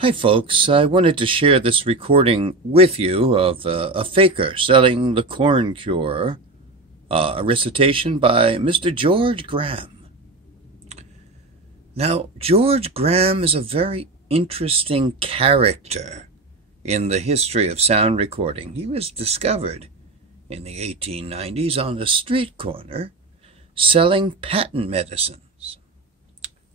Hi folks, I wanted to share this recording with you of a fakir selling the corn cure, a recitation by Mr. George Graham. Now, George Graham is a very interesting character in the history of sound recording. He was discovered in the 1890s on a street corner selling patent medicines.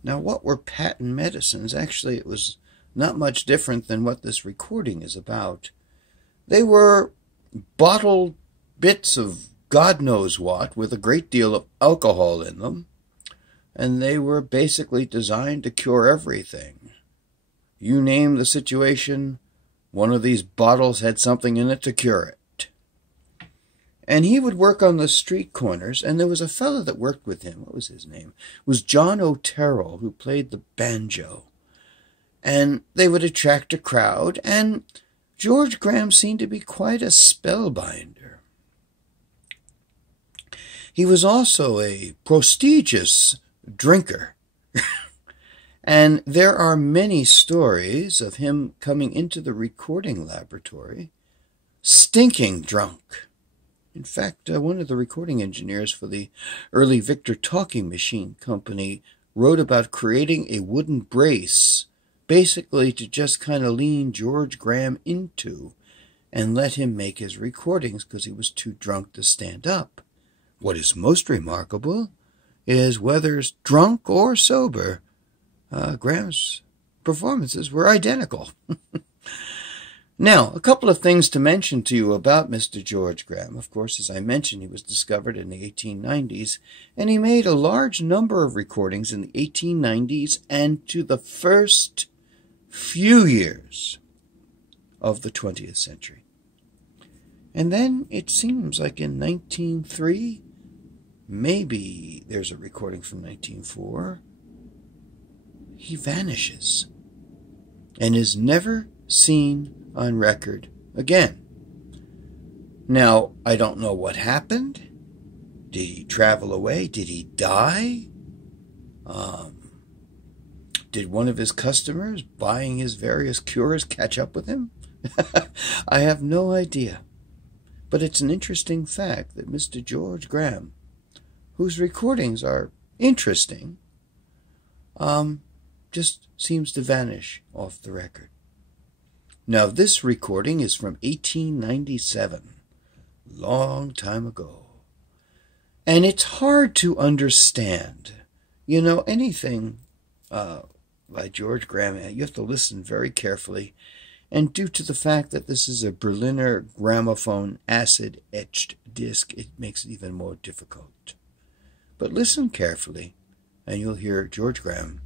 Now, what were patent medicines? Actually, it was not much different than what this recording is about. They were bottled bits of God knows what with a great deal of alcohol in them, and they were basically designed to cure everything. You name the situation, one of these bottles had something in it to cure it. And he would work on the street corners, and there was a fellow that worked with him. What was his name? It was John Otero, who played the banjo. And they would attract a crowd, and George Graham seemed to be quite a spellbinder. He was also a prodigious drinker, and there are many stories of him coming into the recording laboratory stinking drunk. In fact, one of the recording engineers for the early Victor Talking Machine Company wrote about creating a wooden brace basically to just kind of lean George Graham into and let him make his recordings because he was too drunk to stand up. What is most remarkable is whether drunk or sober, Graham's performances were identical. Now, a couple of things to mention to you about Mr. George Graham. Of course, as I mentioned, he was discovered in the 1890s, and he made a large number of recordings in the 1890s and to the first few years of the 20th century. And then it seems like in 1903, maybe there's a recording from 1904, he vanishes and is never seen on record again. Now, I don't know what happened. Did he travel away? Did he die? Did one of his customers buying his various cures catch up with him? I have no idea. But it's an interesting fact that Mr. George Graham, whose recordings are interesting, just seems to vanish off the record. Now, this recording is from 1897, long time ago. And it's hard to understand. You know, anything by George Graham, you have to listen very carefully. And due to the fact that this is a Berliner Gramophone acid-etched disc, it makes it even more difficult. But listen carefully, and you'll hear George Graham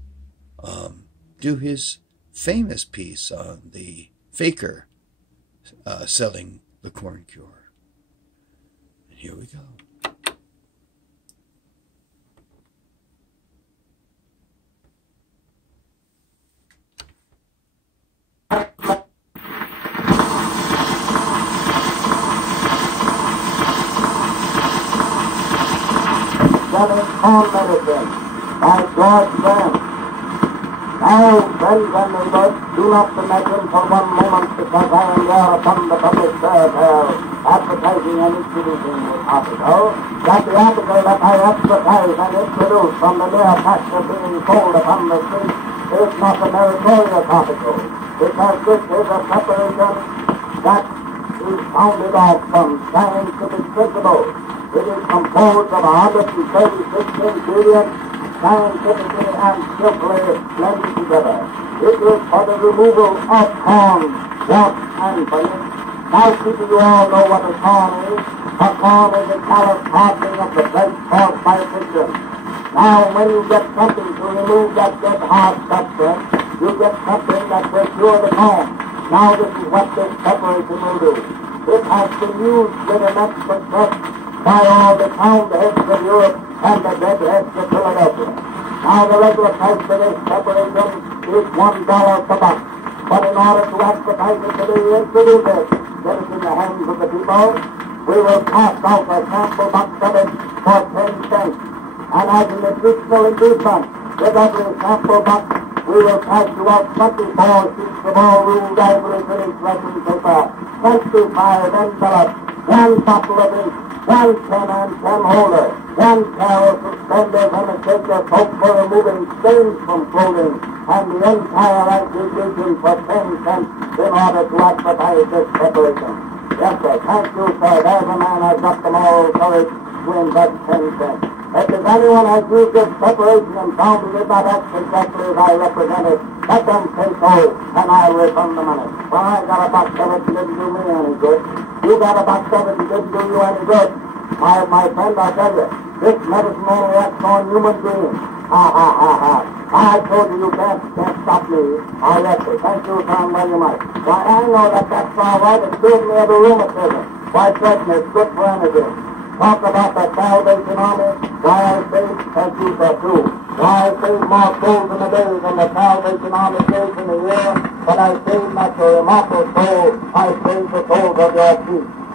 do his famous piece on the fakir selling the corn cure. And here we go. Selling corn medicine by George Graham. Now, friends and neighbors, do not imagine for one moment because I am there upon the public thoroughfare advertising and introducing this article, that the article that I advertise and introduce from the mere fact of being sold upon the street is not a meritorious article, because this is a preparation that is founded on some scientific principles. It is composed of 136 ingredients, scientifically and skillfully blended together. It is for the removal of corn, warts, and fungus. Now, people, you all know what a corn is. A corn is a callous hardening of the flesh caused by friction. Now, when you get something to remove that dead hard substance, you get something that will cure the corn. Now, this is what this preparation will do. It has been used with immense success by all the pound heads of Europe and the dead heads of Philadelphia. Now, the regular price for this preparation is $1 per box. But in order to advertise it to the introduce it, get it in the hands of the people, we will pass out a sample box of it for 10 cents. And as an additional inducement, with every sample box We will pass you out 24 sheets of all ruled ivory finished writing paper, 25 envelopes, 1 bottle of ink, 1 pen and pen holder, 1 pair of suspenders and a cake of soap for removing stains from clothing, and the entire acquisition for 10 cents in order to advertise this preparation. Yes, sir. Thank you, sir. There's a man has got the moral courage to invest 10 cents. If anyone has used this preparation and found it did not act exactly as I represented, let them say so, and I'll refund the money. Well, I got a box of it and didn't do me any good. You got a box of it and didn't do you any good. My friend, I tell you, this medicine only acts on human beings. Ha, ha, ha, ha. I told you can't stop me. Oh, yes, sir. Thank you, Tom, well you might. Why, I know that's all right. It's good me of the rheumatism. Why, certainly, it's good for anything. Talk about the Salvation Army. Why, I saved, thank you, sir, too. Why, I saved more souls in a day than the Salvation Army saves in a year, but I saved not your immortal soul. I saved the souls of your feet.